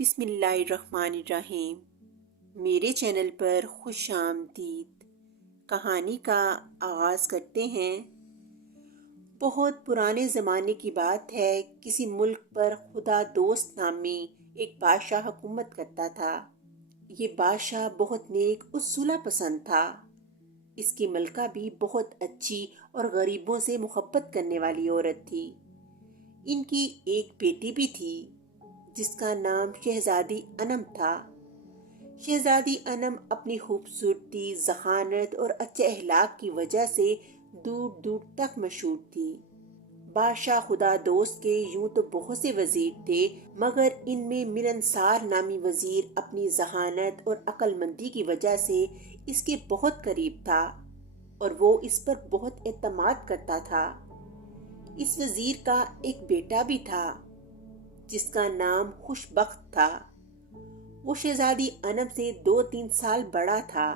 بسم اللہ الرحمن الرحیم۔ میرے چینل پر خوش آمدید۔ کہانی کا آغاز کرتے ہیں۔ بہت پرانے زمانے کی بات ہے، کسی ملک پر خدا دوست نامی ایک بادشاہ حکومت کرتا تھا۔ یہ بادشاہ بہت نیک اور صلح پسند تھا۔ اس کی ملکہ بھی بہت اچھی اور غریبوں سے محبت کرنے والی عورت تھی۔ ان کی ایک بیٹی بھی تھی جس کا نام شہزادی انم تھا۔ شہزادی انم اپنی خوبصورتی، ذخانت اور اچھے اخلاق کی وجہ سے دور دور تک مشہور تھی۔ بادشاہ خدا دوست کے یوں تو بہت سے وزیر تھے، مگر ان میں ملنسار نامی وزیر اپنی ذہانت اور عقل مندی کی وجہ سے اس کے بہت قریب تھا اور وہ اس پر بہت اعتماد کرتا تھا۔ اس وزیر کا ایک بیٹا بھی تھا جس کا نام خوشبخت تھا۔ وہ شہزادی انم سے 2-3 سال بڑا تھا۔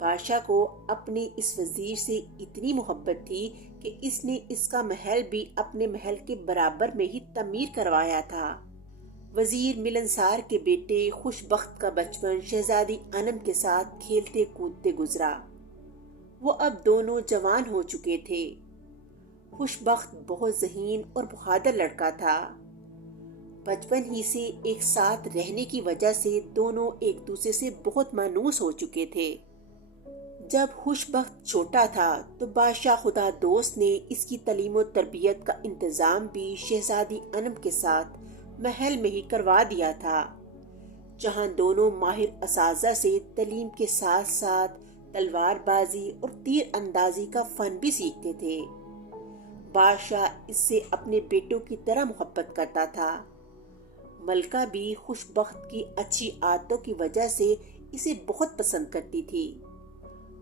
بادشاہ کو اپنے اس وزیر سے اتنی محبت تھی کہ اس نے اس کا محل بھی اپنے محل کے برابر میں ہی تعمیر کروایا تھا۔ وزیر ملنسار کے بیٹے خوشبخت کا بچپن شہزادی انم کے ساتھ کھیلتے کودتے گزرا۔ وہ اب دونوں جوان ہو چکے تھے۔ خوشبخت بہت ذہین اور بہادر لڑکا تھا۔ بچپن ہی سے ایک ساتھ رہنے کی وجہ سے دونوں ایک دوسرے سے بہت مانوس ہو چکے تھے۔ جب خوشبخت چھوٹا تھا تو بادشاہ خدا دوست نے اس کی تعلیم و تربیت کا انتظام بھی شہزادی انم کے ساتھ محل میں ہی کروا دیا تھا، جہاں دونوں ماہر اساتذہ سے تعلیم کے ساتھ ساتھ تلوار بازی اور تیر اندازی کا فن بھی سیکھتے تھے۔ بادشاہ اس سے اپنے بیٹوں کی طرح محبت کرتا تھا۔ ملکہ بھی خوشبخت کی اچھی عادتوں کی وجہ سے اسے بہت پسند کرتی تھی۔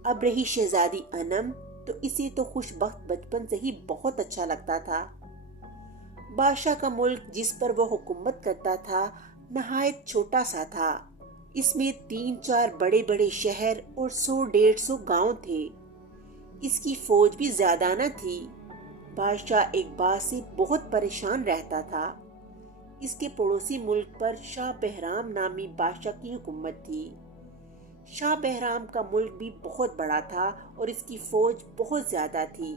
اب رہی شہزادی انم تو اسے تو خوشبخت بچپن سے ہی بہت اچھا لگتا تھا۔ بادشاہ کا ملک جس پر وہ حکومت کرتا تھا نہایت چھوٹا سا تھا۔ اس میں 3-4 بڑے بڑے شہر اور 100-150 گاؤں تھے۔ اس کی فوج بھی زیادہ نہ تھی۔ بادشاہ ایک بات سے بہت پریشان رہتا تھا۔ اس کے پڑوسی ملک پر شاہ بہرام نامی بادشاہ کی حکومت تھی۔ شاہ بہرام کا ملک بھی بہت بڑا تھا اور اس کی فوج بہت زیادہ تھی۔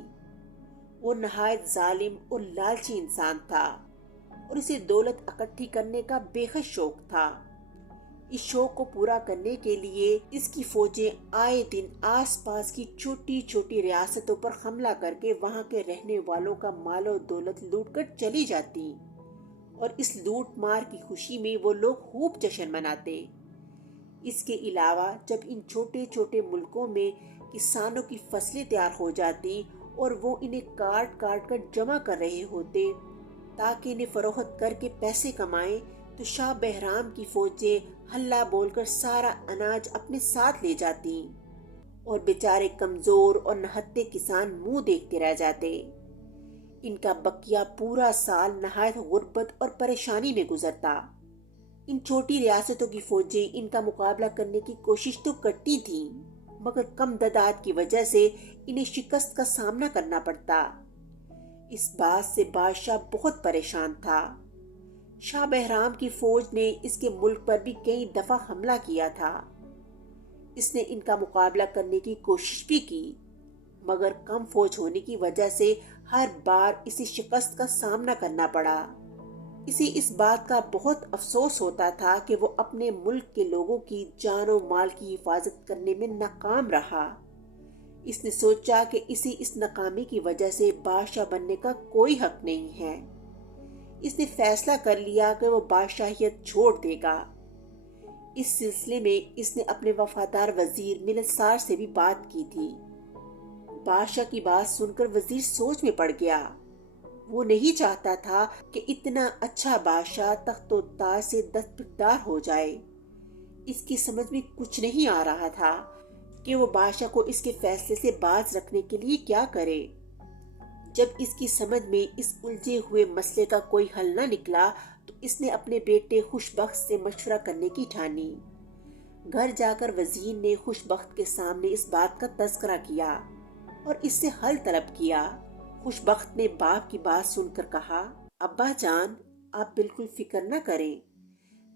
وہ نہایت ظالم اور لالچی انسان تھا اور اسے دولت اکٹھی کرنے کا بے حد شوق تھا۔ اس شوق کو پورا کرنے کے لیے اس کی فوجیں آئے دن آس پاس کی چھوٹی چھوٹی ریاستوں پر حملہ کر کے وہاں کے رہنے والوں کا مال و دولت لوٹ کر چلی جاتی اور اس لوٹ مار کی خوشی میں وہ لوگ خوب جشن مناتے۔ اس کے علاوہ جب ان چھوٹے چھوٹے ملکوں میں کسانوں کی فصلیں تیار ہو جاتی اور وہ انہیں کاٹ کاٹ کر جمع کر رہے ہوتے تاکہ انہیں فروخت کر کے پیسے کمائیں، تو شاہ بہرام کی فوجیں ہلہ بول کر سارا اناج اپنے ساتھ لے جاتی اور بیچارے کمزور اور نہتے کسان منہ دیکھتے رہ جاتے۔ ان کا بقیہ پورا سال نہایت غربت اور پریشانی میں گزرتا۔ ان چھوٹی ریاستوں کی فوجیں ان کا مقابلہ کرنے کی کوشش تو کرتی تھیں، مگر کم تعداد کی وجہ سے انہیں شکست کا سامنا کرنا پڑتا۔ اس بات سے بادشاہ بہت پریشان تھا۔ شاہ بہرام کی فوج نے اس کے ملک پر بھی کئی دفعہ حملہ کیا تھا۔ اس نے ان کا مقابلہ کرنے کی کوشش بھی کی، مگر کم فوج ہونے کی وجہ سے ہر بار اسے شکست کا سامنا کرنا پڑا۔ اسے اس بات کا بہت افسوس ہوتا تھا کہ وہ اپنے ملک کے لوگوں کی جان و مال کی حفاظت کرنے میں ناکام رہا۔ اس نے سوچا کہ اسے اس ناکامی کی وجہ سے بادشاہ بننے کا کوئی حق نہیں ہے۔ اس نے فیصلہ کر لیا کہ وہ بادشاہیت چھوڑ دے گا۔ اس سلسلے میں اس نے اپنے وفادار وزیر ملنسار سے بھی بات کی تھی۔ بادشاہ کی بات سن کر وزیر سوچ میں پڑ گیا۔ وہ نہیں چاہتا تھا کہ اتنا اچھا بادشاہ تخت و تاج سے دستبردار ہو جائے۔ اس کی سمجھ میں کچھ نہیں آ رہا تھا کہ وہ بادشاہ کو اس کے فیصلے سے باز رکھنے کے لیے کیا کرے۔ جب اس کی سمجھ میں اس الجھے ہوئے مسئلے کا کوئی حل نہ نکلا تو اس نے اپنے بیٹے خوشبخت سے مشورہ کرنے کی ٹھانی۔ گھر جا کر وزیر نے خوشبخت کے سامنے اس بات کا تذکرہ کیا اور اس سے حل طلب کیا۔ خوشبخت نے باپ کی بات سن کر کہا، ابا جان، آپ بالکل فکر نہ کریں،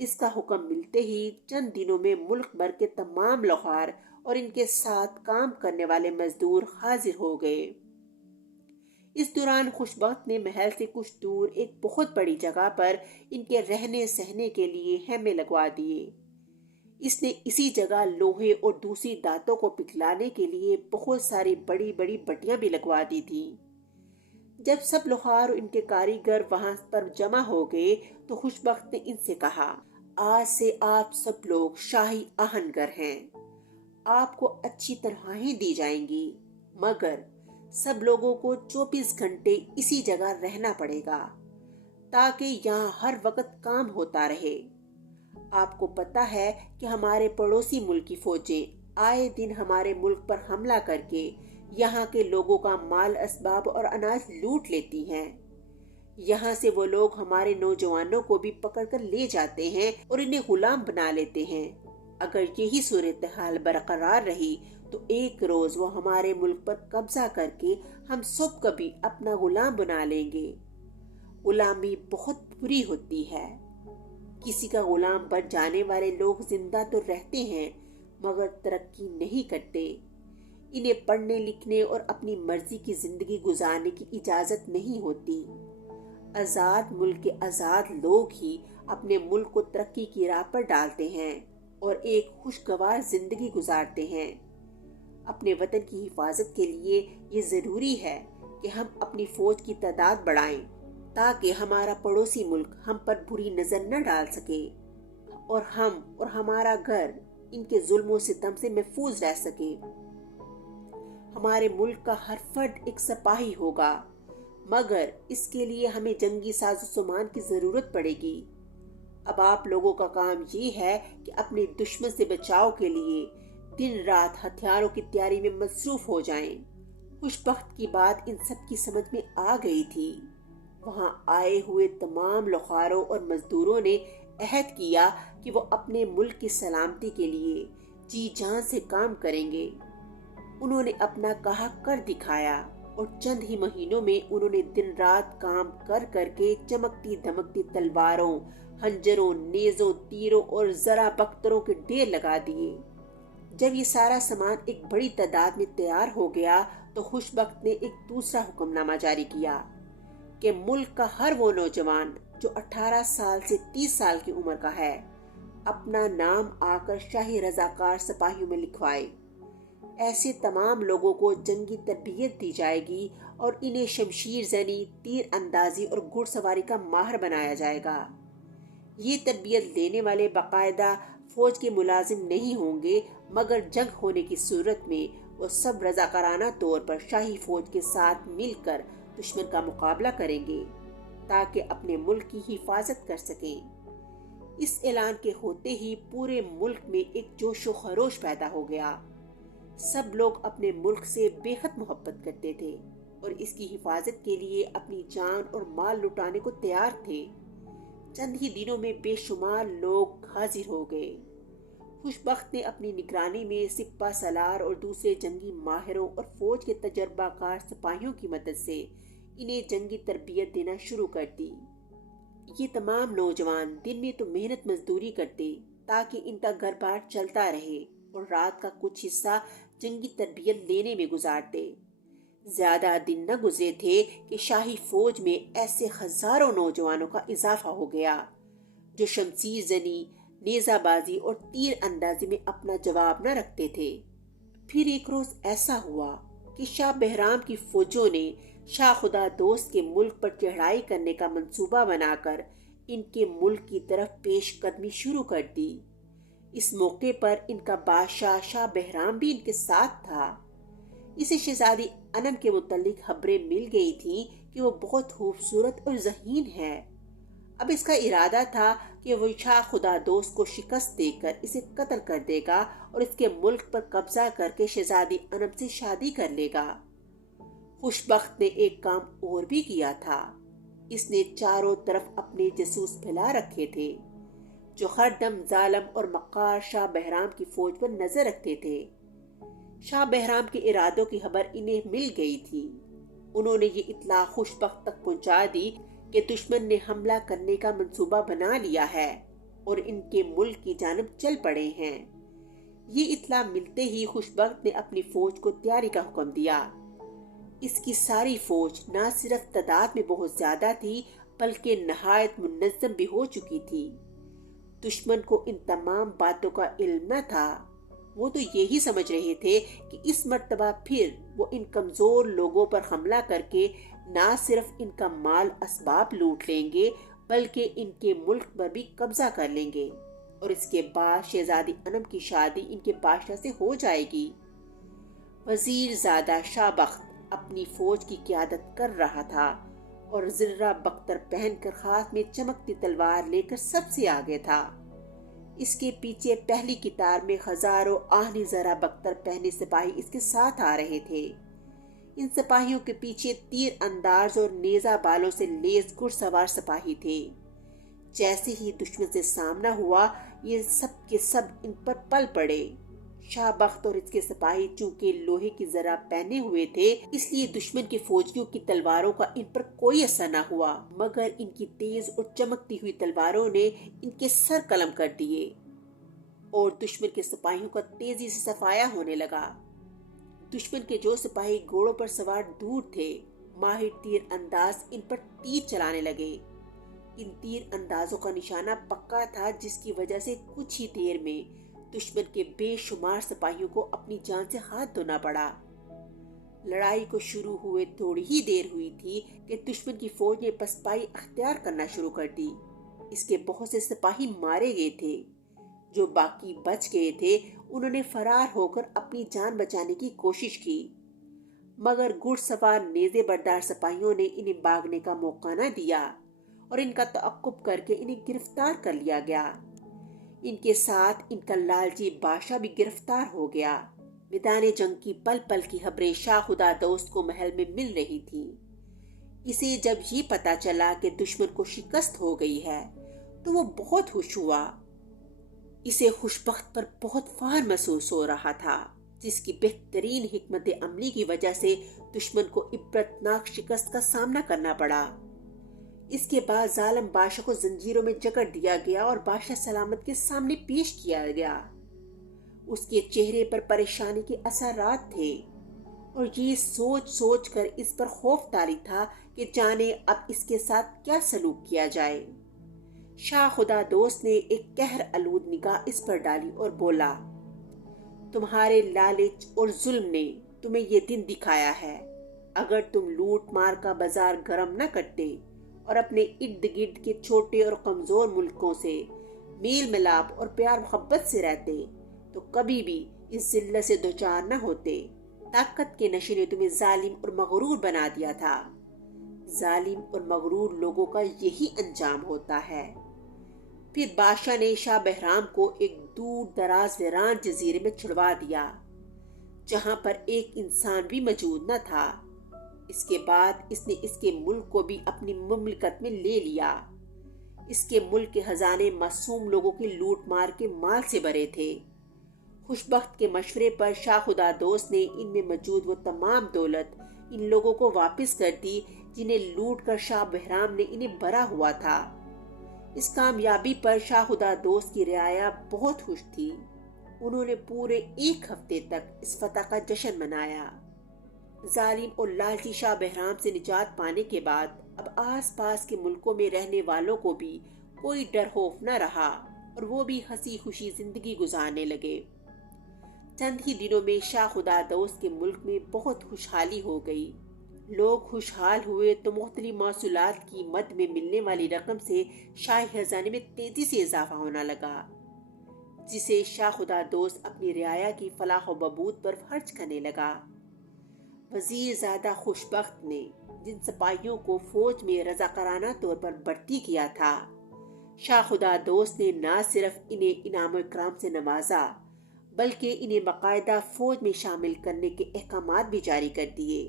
اس کا حکم ملتے ہی چند دنوں میں ملک بھر کے تمام لوہار اور ان کے ساتھ کام کرنے والے مزدور حاضر ہو گئے۔ اس دوران خوش بخت نے محل سے کچھ دور ایک بہت بڑی جگہ پر ان کے رہنے سہنے کے لیے خیمے لگوا دیے۔ اس نے اسی جگہ لوہے اور دوسری دھاتوں کو پگھلانے کے لیے بہت ساری بڑی بڑی بٹیاں بھی لگوا دی تھی۔ جب سب لوہار اور ان کے کاریگر وہاں پر جمع ہو گئے تو خوش بخت نے ان سے کہا، آج سے آپ سب لوگ شاہی آہنگر ہیں۔ آپ کو اچھی تنخواہیں دی جائیں گی، مگر سب لوگوں کو 24 گھنٹے اسی جگہ رہنا پڑے گا تاکہ یہاں ہر وقت کام ہوتا رہے۔ آپ کو پتہ ہے کہ ہمارے پڑوسی ملک کی فوجیں آئے دن ہمارے ملک پر حملہ کر کے یہاں کے لوگوں کا مال اسباب اور اناج لوٹ لیتی ہیں۔ یہاں سے وہ لوگ ہمارے نوجوانوں کو بھی پکڑ کر لے جاتے ہیں اور انہیں غلام بنا لیتے ہیں۔ اگر یہی صورتحال برقرار رہی تو ایک روز وہ ہمارے ملک پر قبضہ کر کے ہم سب کو بھی اپنا غلام بنا لیں گے۔ غلامی بہت بری ہوتی ہے۔ کسی کا غلام بن جانے والے لوگ زندہ تو رہتے ہیں مگر ترقی نہیں کرتے۔ انہیں پڑھنے لکھنے اور اپنی مرضی کی زندگی گزارنے کی اجازت نہیں ہوتی۔ آزاد ملک کے آزاد لوگ ہی اپنے ملک کو ترقی کی راہ پر ڈالتے ہیں اور ایک خوشگوار زندگی گزارتے ہیں۔ اپنے وطن کی حفاظت کے لیے یہ ضروری ہے کہ ہم اپنی فوج کی تعداد بڑھائیں تاکہ ہمارا پڑوسی ملک ہم پر بری نظر نہ ڈال سکے اور ہم اور ہمارا گھر ان کے ظلم و ستم سے محفوظ رہ سکے۔ ہمارے ملک کا ہر فرد ایک سپاہی ہوگا، مگر اس کے لیے ہمیں جنگی ساز و سامان کی ضرورت پڑے گی۔ اب آپ لوگوں کا کام یہ ہے کہ اپنے دشمن سے بچاؤ کے لیے دن رات ہتھیاروں کی تیاری میں مصروف ہو جائیں۔ خوش بخت کی بات ان سب کی سمجھ میں آ گئی تھی۔ وہاں آئے ہوئے تمام لوہاروں اور مزدوروں نے عہد کیا کہ وہ اپنے ملک کی سلامتی کے لیے جی جان سے کام کریں گے۔ انہوں نے اپنا کہا کر دکھایا اور چند ہی مہینوں میں انہوں نے دن رات کام کر کر کے چمکتی دھمکتی تلواروں، خنجروں، نیزوں، تیروں اور زرہ بختروں کے ڈھیر لگا دیے۔ جب یہ سارا سامان ایک بڑی تعداد میں تیار ہو گیا تو خوش بخت نے ایک دوسرا حکم نامہ جاری کیا کہ ملک کا ہر وہ نوجوان جو 18 سال سے 30 سال کی عمر کا ہے اپنا نام آ کر شاہی رضاکار سپاہیوں میں لکھوائے۔ ایسے تمام لوگوں کو جنگی تربیت دی جائے گی اور انہیں شمشیر زنی، تیر اندازی اور گھڑ سواری کا ماہر بنایا جائے گا۔ یہ تربیت لینے والے باقاعدہ فوج کے ملازم نہیں ہوں گے، مگر جنگ ہونے کی صورت میں وہ سب رضاکارانہ طور پر شاہی فوج کے ساتھ مل کر دشمن کا مقابلہ کریں گے تاکہ اپنے ملک کی حفاظت کر سکیں۔ اس اعلان کے ہوتے ہی پورے ملک میں ایک جوش و خروش پیدا ہو گیا۔ سب لوگ اپنے ملک سے بے حد محبت کرتے تھے اور اس کی حفاظت کے لیے اپنی جان اور مال لٹانے کو تیار تھے۔ چند ہی دنوں میں بے شمار لوگ حاضر ہو گئے۔ خوش بخت نے اپنی نگرانی میں سپہ سالار اور دوسرے جنگی ماہروں اور فوج کے تجربہ کار سپاہیوں کی مدد سے انہیں جنگی تربیت دینا شروع کر دی۔ یہ تمام نوجوان دن میں تو محنت مزدوری کرتے تاکہ ان کا گھر بار چلتا رہے اور رات کا کچھ حصہ جنگی تربیت لینے میں گزارتے۔ زیادہ دن نہ گزرے تھے کہ شاہی فوج میں ایسے ہزاروں نوجوانوں کا اضافہ ہو گیا جو شمشیر زنی، نیزہ بازی اور تیر اندازی میں اپنا جواب نہ رکھتے تھے۔ پھر ایک روز ایسا ہوا کہ شاہ بہرام کی فوجوں نے شاہ خدا دوست کے ملک پر چڑھائی کرنے کا منصوبہ بنا کر ان کے ملک کی طرف پیش قدمی شروع کر دی۔ اس موقع پر ان کا بادشاہ شاہ بہرام بھی ان کے ساتھ تھا۔ اسے شہزادی انم کے متعلق خبریں مل گئی تھیں کہ وہ بہت خوبصورت اور ذہین ہے۔ اب اس کا ارادہ تھا کہ وہ شاہ خدا دوست کو شکست دے کر اسے قتل کر دے گا اور اس کے ملک پر قبضہ کر کے شہزادی انم سے شادی کر لے گا۔ خوش بخت نے ایک کام اور بھی کیا تھا۔ اس نے چاروں طرف اپنے جاسوس پھیلا رکھے تھے جو ہر دم ظالم اور مکار شاہ بہرام کی فوج پر نظر رکھتے تھے۔ شاہ بہرام کے ارادوں کی خبر انہیں مل گئی تھی۔ انہوں نے یہ اطلاع خوش بخت تک پہنچا دی کہ دشمن نے حملہ کرنے کا منصوبہ بنا لیا ہے۔ اور ان کے ملک کی جانب چل پڑے ہیں۔ یہ اطلاع ملتے ہی خوشبخت نے اپنی فوج کو تیاری کا حکم دیا۔ اس کی ساری فوج نہ صرف تعداد میں بہت زیادہ تھی بلکہ نہایت منظم بھی ہو چکی تھی۔ دشمن کو ان تمام باتوں کا علم نہ تھا۔ وہ تو یہی سمجھ رہے تھے کہ اس مرتبہ پھر وہ ان کمزور لوگوں پر حملہ کر کے نہ صرف ان کا مال اسباب لوٹ لیں گے بلکہ ان کے ملک پر بھی قبضہ کر لیں گے، اور اس کے بعد شہزادی انم کی شادی ان کے بادشاہ سے ہو جائے گی۔ وزیر زادہ شاہ بخت اپنی فوج کی قیادت کر رہا تھا اور زرہ بختر پہن کر ہاتھ میں چمکتی تلوار لے کر سب سے آگے تھا۔ اس کے پیچھے پہلی قطار میں ہزاروں آہنی زرہ بختر پہنے سپاہی اس کے ساتھ آ رہے تھے۔ ان سپاہیوں کے پیچھے تیر انداز اور نیزہ بالوں سے لیس گھڑ سوار سپاہی تھے۔ جیسے ہی دشمن سے سامنا ہوا یہ سب کے سب ان پر پل پڑے۔ شاہ بخت اور اس کے سپاہی چونکہ لوہے کی زرہ پہنے ہوئے تھے اس لیے دشمن کے فوجیوں کی تلواروں کا ان پر کوئی اثر نہ ہوا، مگر ان کی تیز اور چمکتی ہوئی تلواروں نے ان کے سر قلم کر دیے اور دشمن کے سپاہیوں کا تیزی سے صفایا ہونے لگا۔ دشمن کے جو سپاہی گھوڑوں پر سوار دور تھے ماہر تیر انداز ان پر تیر چلانے لگے۔ ان تیر اندازوں کا نشانہ پکا تھا جس کی وجہ سے کچھ ہی دیر میں دشمن کے بے شمار سپاہیوں کو اپنی جان سے ہاتھ دھونا پڑا۔ لڑائی کو شروع ہوئے تھوڑی ہی دیر ہوئی تھی کہ دشمن کی فوج نے پسپائی اختیار کرنا شروع کر دی۔ اس کے بہت سے سپاہی مارے گئے تھے۔ جو باقی بچ گئے تھے انہوں نے فرار ہو کر اپنی جان بچانے کی کوشش کی، مگر گھڑ سوار نیزے بردار سپاہیوں نے انہیں بھاگنے کا موقع نہ دیا اور ان کا تعاقب کر کے انہیں گرفتار کر لیا گیا۔ ان کے ساتھ ان کا لالچی بادشاہ بھی گرفتار ہو گیا۔ میدان جنگ کی پل پل کی خبریں شاہ خدا دوست کو محل میں مل رہی تھی۔ اسے جب یہ پتا چلا کہ دشمن کو شکست ہو گئی ہے تو وہ بہت خوش ہوا۔ اسے خوشبخت پر بہت فخر محسوس ہو رہا تھا، جس کی بہترین حکمت عملی کی وجہ سے دشمن کو عبرتناک شکست کا سامنا کرنا پڑا۔ اس کے بعد ظالم بادشاہ کو زنجیروں میں جکڑ دیا گیا اور بادشاہ سلامت کے سامنے پیش کیا گیا۔ اس کے چہرے پر پریشانی کے اثرات تھے اور یہ سوچ سوچ کر اس پر خوف طاری تھا کہ جانے اب اس کے ساتھ کیا سلوک کیا جائے۔ شاہ خدا دوست نے ایک قہر آلود نگاہ اس پر ڈالی اور بولا، تمہارے لالچ اور ظلم نے تمہیں یہ دن دکھایا ہے۔ اگر تم لوٹ مار کا بازار گرم نہ کرتے اور اپنے ارد گرد کے چھوٹے اور کمزور ملکوں سے میل ملاپ اور پیار محبت سے رہتے تو کبھی بھی اس ذلت سے دوچار نہ ہوتے۔ طاقت کے نشے نے تمہیں ظالم اور مغرور بنا دیا تھا۔ ظالم اور مغرور لوگوں کا یہی انجام ہوتا ہے۔ پھر بادشاہ نے شاہ بہرام کو ایک دور دراز ویران جزیرے میں چھڑوا دیا جہاں پر ایک انسان بھی موجود نہ تھا۔ اس کے بعد اس نے اس کے ملک کو بھی اپنی مملکت میں لے لیا۔ اس کے ملک کے خزانے معصوم لوگوں کی لوٹ مار کے مال سے بھرے تھے۔ خوشبخت کے مشورے پر شاہ خدا دوست نے ان میں موجود وہ تمام دولت ان لوگوں کو واپس کر دی جنہیں لوٹ کر شاہ بہرام نے انہیں بھرا ہوا تھا۔ اس کامیابی پر شاہ خدا دوست کی رعایا بہت خوش تھی۔ انہوں نے پورے ایک ہفتے تک اس فتح کا جشن منایا۔ ظالم اور لالچی شاہ بہرام سے نجات پانے کے بعد اب آس پاس کے ملکوں میں رہنے والوں کو بھی کوئی ڈر خوف نہ رہا اور وہ بھی ہنسی خوشی زندگی گزارنے لگے۔ چند ہی دنوں میں شاہ خدا دوست کے ملک میں بہت خوشحالی ہو گئی۔ لوگ خوشحال ہوئے تو مختلف محصولات کی مد میں ملنے والی رقم سے شاہی خزانے میں تیزی سے اضافہ ہونا لگا، جسے شاہ خدا دوست اپنی رعایا کی فلاح و بہبود پر خرچ کرنے لگا۔ وزیر زادہ خوشبخت نے جن سپاہیوں کو فوج میں رضاکارانہ طور پر بھرتی کیا تھا، شاہ خدا دوست نے نہ صرف انہیں انعام و اکرام سے نوازا بلکہ انہیں باقاعدہ فوج میں شامل کرنے کے احکامات بھی جاری کر دیے۔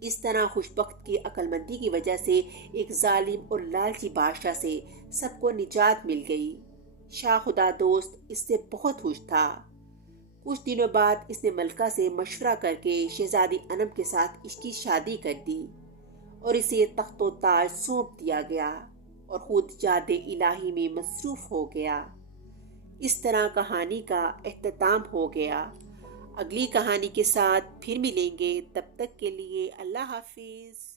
اس طرح خوشبخت کی عقل مندی کی وجہ سے ایک ظالم اور لالچی بادشاہ سے سب کو نجات مل گئی۔ شاہ خدا دوست اس سے بہت خوش تھا۔ کچھ دنوں بعد اس نے ملکہ سے مشورہ کر کے شہزادی انم کے ساتھ اس کی شادی کر دی اور اسے تخت و تاج سونپ دیا گیا۔ اور خود یاد الہی میں مصروف ہو گیا۔ اس طرح کہانی کا اختتام ہو گیا۔ اگلی کہانی کے ساتھ پھر ملیں گے، تب تک کے لیے اللہ حافظ۔